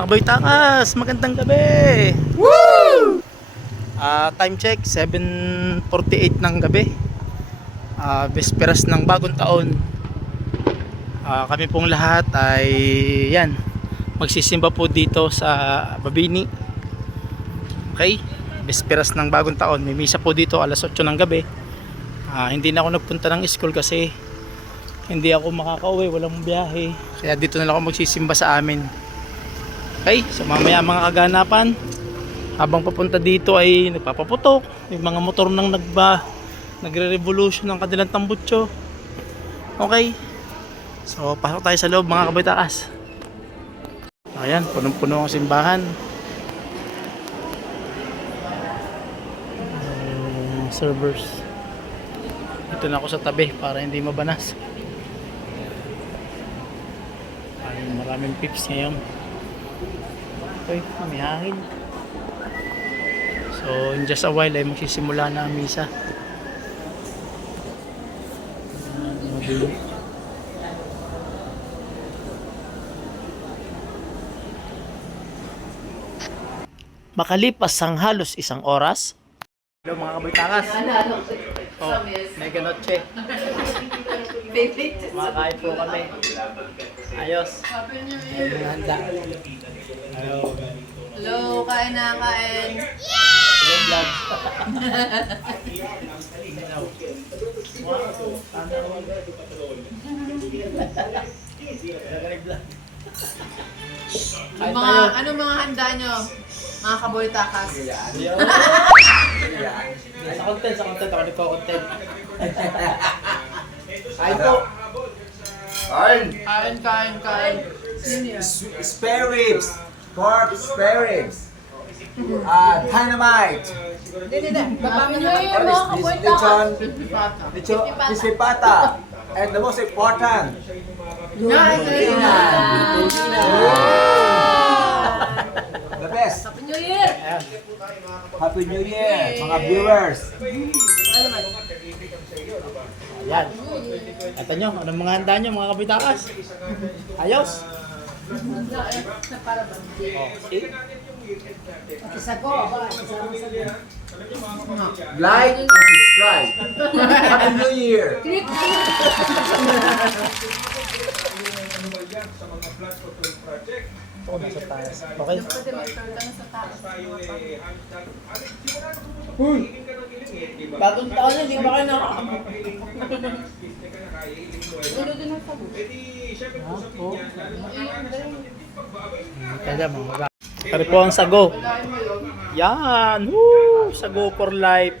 mga kaboy takas, magandang gabi. Woo! Time check 7:48 ng gabi. Vesperas ng bagong taon. Kami pong lahat ay yan, magsisimba po dito sa Babini. Okay? Vesperas ng bagong taon. May misa po dito alas 8 ng gabi. Hindi na ako nagpunta ng school kasi hindi ako makakauwi, walang biyahe. Kaya dito na lang ako magsisimba sa amin. Okay, so mamaya mga kaganapan, habang papunta dito ay nagpapaputok, may mga motor nang nagre-revolution ng kanilang tambutso. Okay, so pasok tayo sa loob mga kabitakas. Ayan, punong-puno ang simbahan. Servers. Ito na ako sa tabi para hindi mabanas. Ay, maraming pips ngayon. Okay, may hangin. So in just a while ay magsisimula na ang misa. Makalipas ang halos isang oras. Hello mga kabitakas. Oh, mega noche. Makain po kami. Ayos. Handa. Hello. Hello, kain na, kain. Hello vlog. Anong mga handa nyo? Mga kaboy takas. Sa content ako nagko-content. Ay po. Kain. Spare ribs, pork spare ribs, dynamite, crispy pata, and the most important, the best. Happy New Year! Happy New Year, mga viewers. Ayan. Ito nyo, anong mga handa nyo mga kabitakas? Ayos. Like and subscribe. Happy New Year. Ito, nasa taas. Okay. Bagong taon na, di ba kayo nakakabot? Kaya mga baga. Pari po ang sago. Yan. Woo! Sago for life.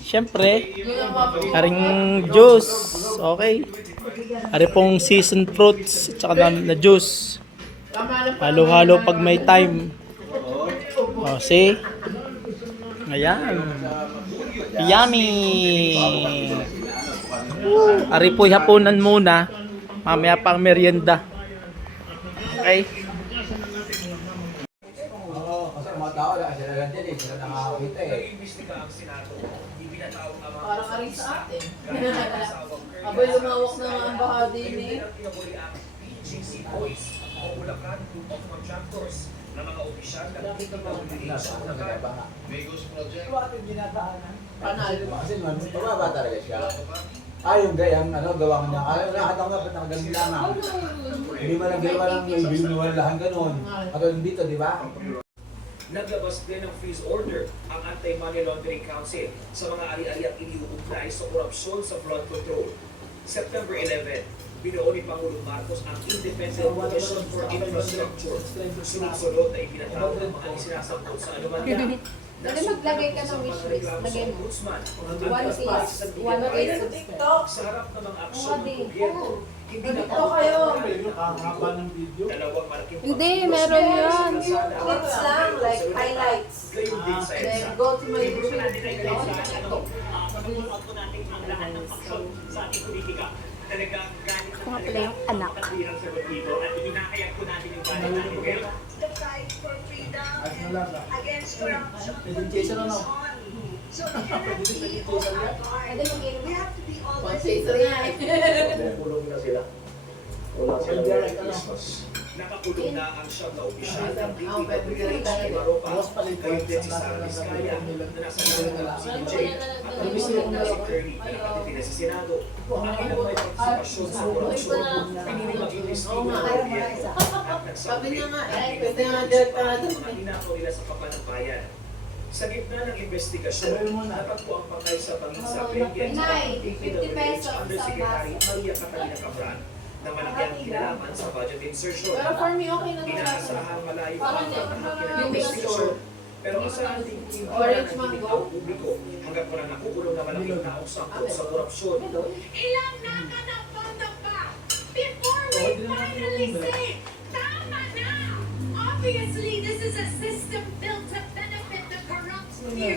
Siyempre, haring juice. Okay. Hari pong seasoned fruits at saka na juice. Halo-halo pag may time. O, see? Ayan. Yummy! Ari po'y hapunan muna. Mamaya pang merienda. Okay? Kasi mga tao lang, sila lang din eh, sila nakakakita eh. Parang aring sa atin. Abay, lumawak na nga ang baha din eh. Panalo. Kasi naman, mababa talaga siya. Yung gayang, gawa niya. Lahat ako dapat nakaganon lang. Hindi man nagawa lang may binuwalahan ganon. Katulad dito, di ba? Naglabas din ng freeze order ang Anti-Money Laundering Council sa mga ari-ari at iniuugnay sa korupsyon sa flood control. September 11, binuo ni Pangulong Marcos ang Independent Commission for Infrastructure. Sunod-sunod na ipinatawag ang mga isinasangkot sa anomalya. Dali maglagay ka ng wishlist. Lagay mo. One case of TikTok. Sa harap ng mga aksyon ng gobyerno, hindi na Dito kayo. dalawang malaking Hindi, meron yan. Clips lang, like highlights. gayon din sa Then EDSA. go to my YouTube. Mga pala yung anak. The fight for freedom and against corruption. So we have to be on our guard. We have to be always Chaser na eh. Kulong na sila. Wala sila Merry Christmas. Nakakulong na ang siyam na opisyal ng DPWH sa Maropa. Kayo din si Sara Vizcaya na nasa loob ng CJ at ang mismo na si Curly at ipinasa sa Senado. Ang ilang may partisipasyon sa korupsyon, pinili mag-investigo ng gobyerno at Sabi niya nga, nagsabi pwede nga direct na ng mga ninakaw nila sa papanambayan. Sa gitna ng investigasyon, natagpo ang patay sa bangsa Benguet Nay, ng 50 pesos DPWH Undersecretary Maria Catalina Cabral na malaki ang kinalaman sa budget insertion. Pero for me, okay na naman. Inaasahang malayo pa ang pagkakakit ng Yung investigasyon. Pero asahan din hindi Orange na mango. ang publiko hanggang walang nakukulong na malaking taong sangkot sa korupsyon. Ilang nakanapondo pa before we finally say, tama na! Obviously, this is a system built to benefit the corrupt few.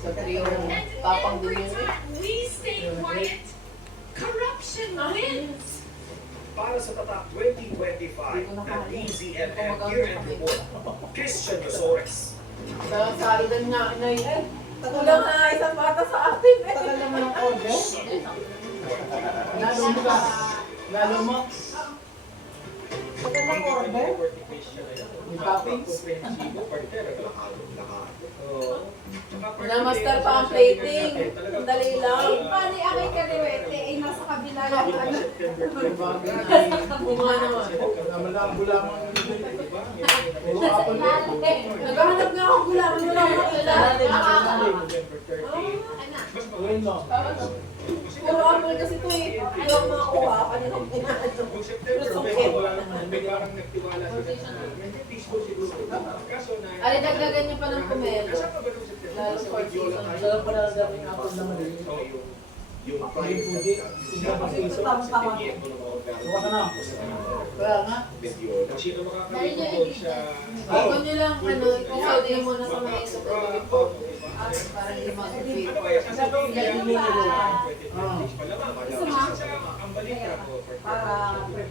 Sa trio, And tapang every din yun. time we stay quiet, corruption wins. Para sa tatak 2025 na DZMM Year-End Report, Christian Rosores. Sa edad nga, inay, kulang na isang bata sa atin. Tagal naman ang order. Lalo mo ka. Lalo mo. Tagal ng order. May toppings. Minamaster pa ang plating. Ang dali lang. Paano akay kaliwete ay nasa kabila ng ano? Bunga naman. Naghahanap nga akong gulaman. Wala akong makilala. Puro apple kasi ito eh. Ayaw akong makakuha. Kanina akong pinaano. Ari, dagdagan niyo pa ng kumelo. Lalo sa fourth season. Sarap pa na daming apple naman eh. Yung Fuji, sila pa piso. Buka ka na. Kaya nga. Sino Dahil niya makakalimutan sa... Bago niyo lang, ano, i-consult niyo muna sa mga ito. Para hindi mag-fit. Ano kaya sasabihin niya? Gusto mo? Ang balita ko. Para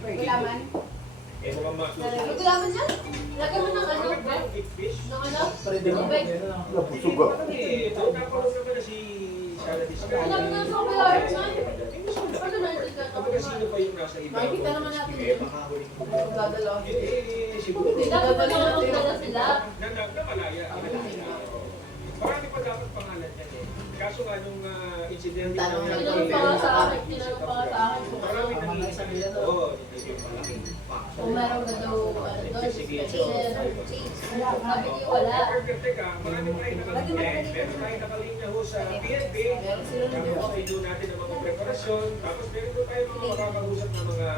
gulaman? Eh, mukhang masusunod. May gulaman yan? Lagyan mo ng ano? Big fish. Ng ano? Pwede mo. Tubig? Napusog ah. Eh, napapanood ka ba na si Sara Vizcaya? Alam mo na sa kumilayan mo? Ano na yung Kapag sino pa yung nasa iba? Makikita naman natin Eh, yun. baka huling ko. Kung dadalaw. Siguro. Dapat pa naman dala sila. Namalaya. Marami pa dapat pangalan yan eh. Kaso nga nung incident Tanong na Tinanong pa nga sa akin, tinanong pa nga sa akin kung marami nang oo, hindi yung malaking pa. kung meron ba daw ano doon, special cheese. Sabi niyo wala. Teka, marami tayo nakalinya. Meron tayo nakalinya ho sa PNP. Meron sila na Tapos sa natin ang mga preparasyon. Tapos meron po tayo mga makakausap ng mga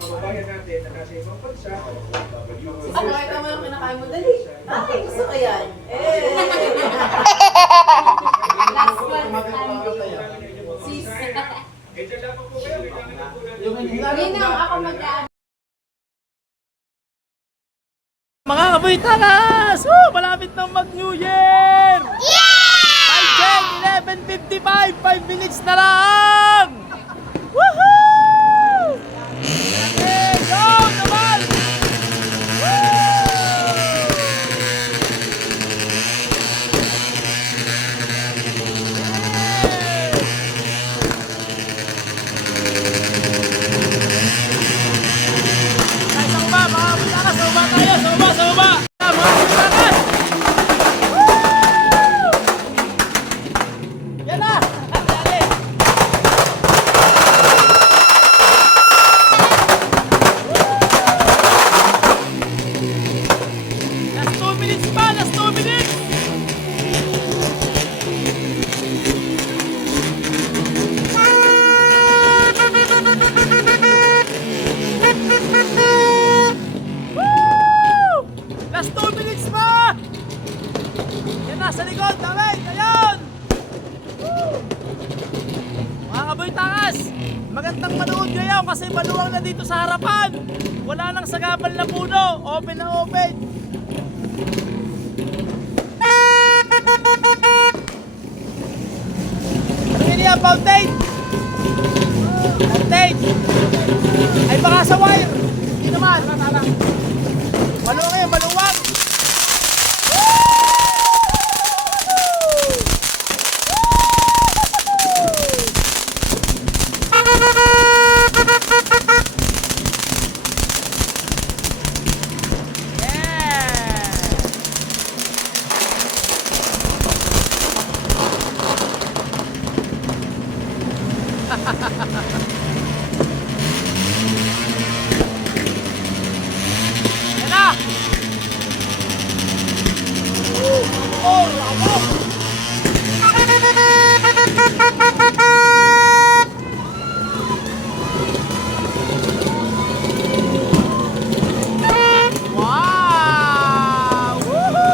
kababayan natin na nasa ibang bansa. Ano makita mo yung kinakain mo? Dali. Ay, gusto ko yan. Last one, sis. Eh, dyan lamang po kayo. Kailangan na po natin. Ninang, ako mag-aan. Mga kaboy takas! Woo! Malapit nang mag-New Year! Time check! 11:55! 5 minutes na lang! Woohoo! Okay, go naman! Woo! Ay, sa baba, mga kaboy takas! Sa baba tayo! Sa baba! Sa baba! Mga kaboy takas! Woo! Yan na! Dali! Last 2 minutes pa! Last 2 minutes! Woo! Last 2 minutes pa! Yan na, sa likod! David! Ayun! Woo! Mga kaboy takas! Magandang manood ngayon kasi maluwang na dito sa harapan! Wala nang sagabal na puno! Open na open! Ano yun yan? Fountain? Fountain! Ay baka sa wire! Hindi naman! Maluwang ngayon, maluwang! Yan na! Oh, labo! Wow! Woohoo!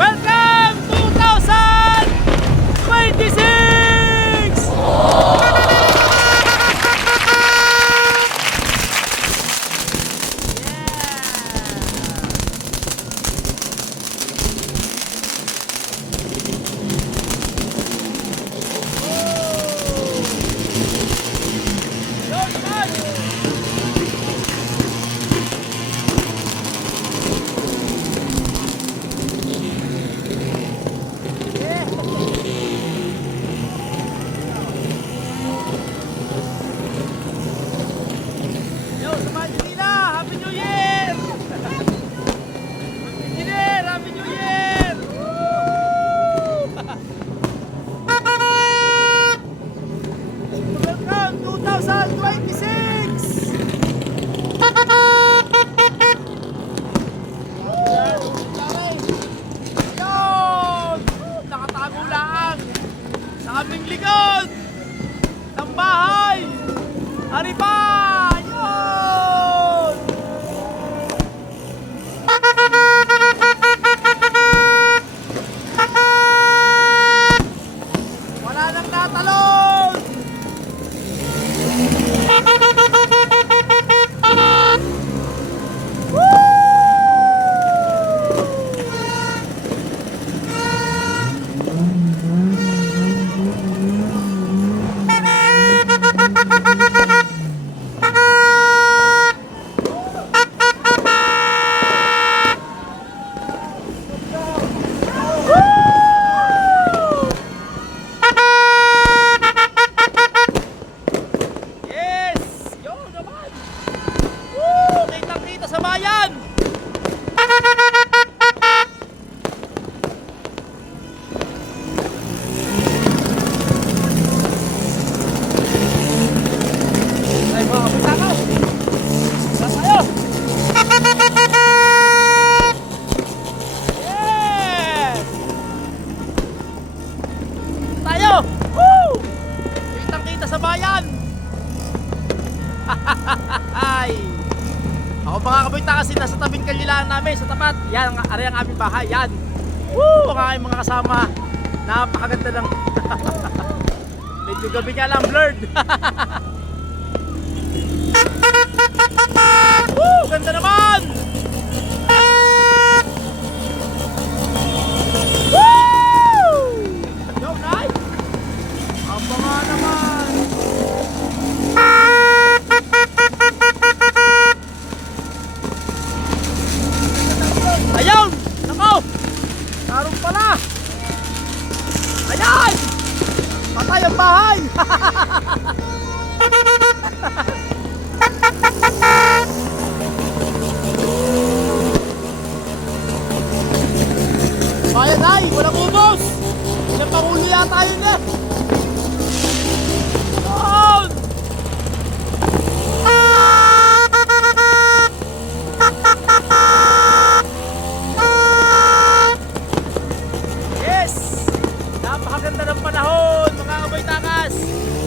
Welcome 2026! Yo, sa Manila! Happy New Year! Engineer, Happy New Year! Welcome 2026! Yun! Nakatago lang sa aming likod ng bahay! Ari pa! Yun! Wala nang natalon! Yes! Yo naman! Woo! Kitang-kita sa bayan! Ay, mga kapitakaw! Saan tayo? Yes! Tayo! Woo! Kitang-kita sa bayan! Ay! Ako mga kaboyta kasi nasa tabing kalilaan namin sa tapat. Yan, ari ang aming bahay. Yan. Woo! Ang aking mga kasama. Napakaganda ng... Medyo gabi nga lang, blurred. Woo! Ganda naman! Woo! Yo, nice! Ang mga naman! Ayun! Nako! Karong pala! Ayan! Patay ang bahay! Bayan ay! Walang ubos! Isang pangulo yata yun eh! Doon! Yes! Napakaganda ng panahon, mga kaboy-takas!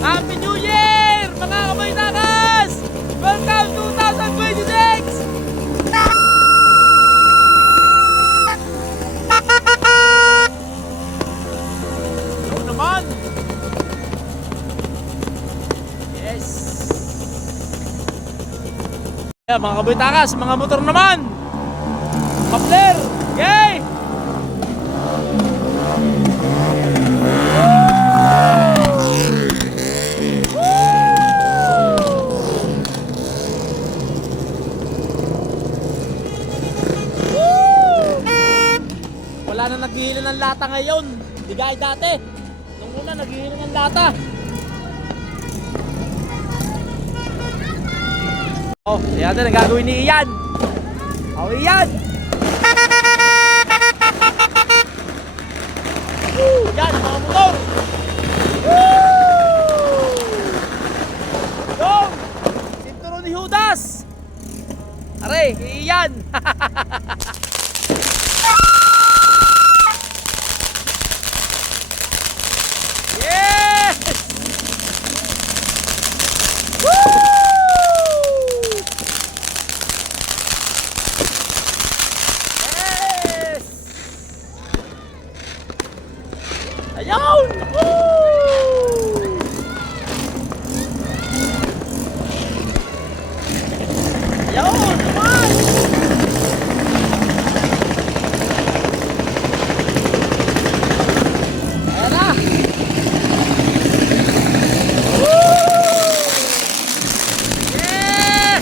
Happy New Year, mga kaboy-takas! Welcome 2026! Ito naman! Yes! Yeah, mga kaboy-takas, mga motor naman! Kapler! Yay! ngayon. Di gaya dati. Nung una, naghihiling ng lata. Oh, yan natin ang gagawin ni Ian. Oh, Ian! Woo! Yan, ang mga motor! Woo! Go! Sinturo ni Judas! Aray, Ian! Yes! Woo! Yes! Ayun! Woo! Ayun! Naman! Ayan na! Woo! Yeah!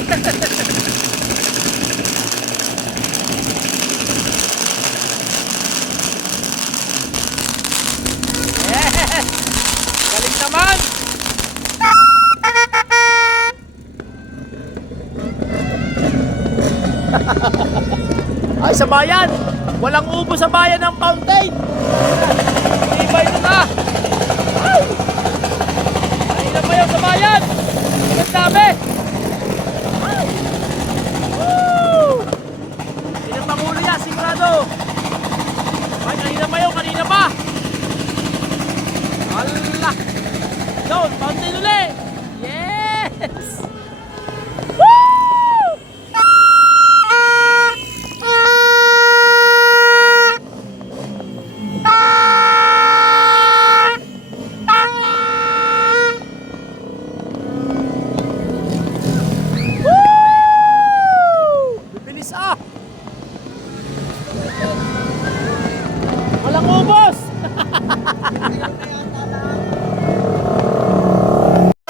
Yes! Galing naman! Ay, sa bayan! Walang ubo sa bayan ng fountain! Ibay na na! Ay! Kanina pa yun sa bayan! Ang dami! Ay! Woo! Ilang pangulo yan, sigurado! Ay, kanina pa yun, kanina pa! Allah! Doon, fountain uli! Yes! Woo! Woo! Bibilis ah! Walang ubos!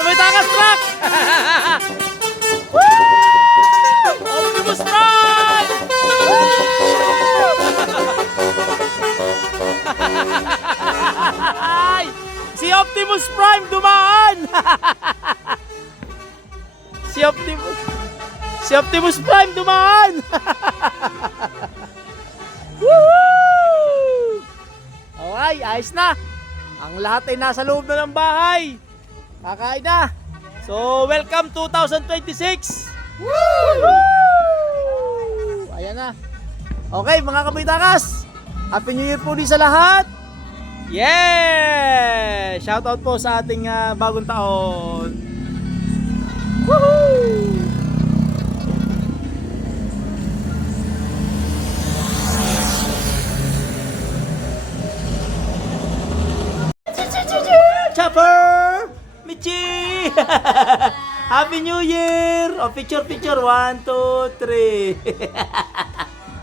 May takas truck! Woo! Optimus Prime! Ay! Si Optimus Prime dumaan! Si Optimus Prime dumaan! Woohoo! Okay, ayos na. Ang lahat ay nasa loob na ng bahay. Kakain na. So, welcome 2026. Woohoo! Ayan na. Okay, mga kabitakas. Happy New Year po din sa lahat. Yeah! Shoutout po sa ating bagong taon. Woohoo! Chopper! Michi! Happy New Year! O, picture. 1, 2, 3.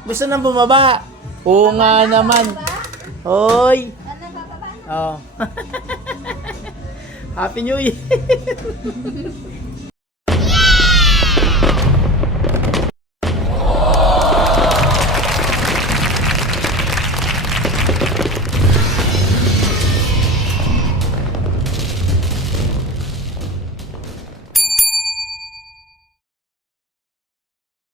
Gusto nang bumaba? Oo nga naman. Hoy! Ano, bababa? Oh. Happy New Year!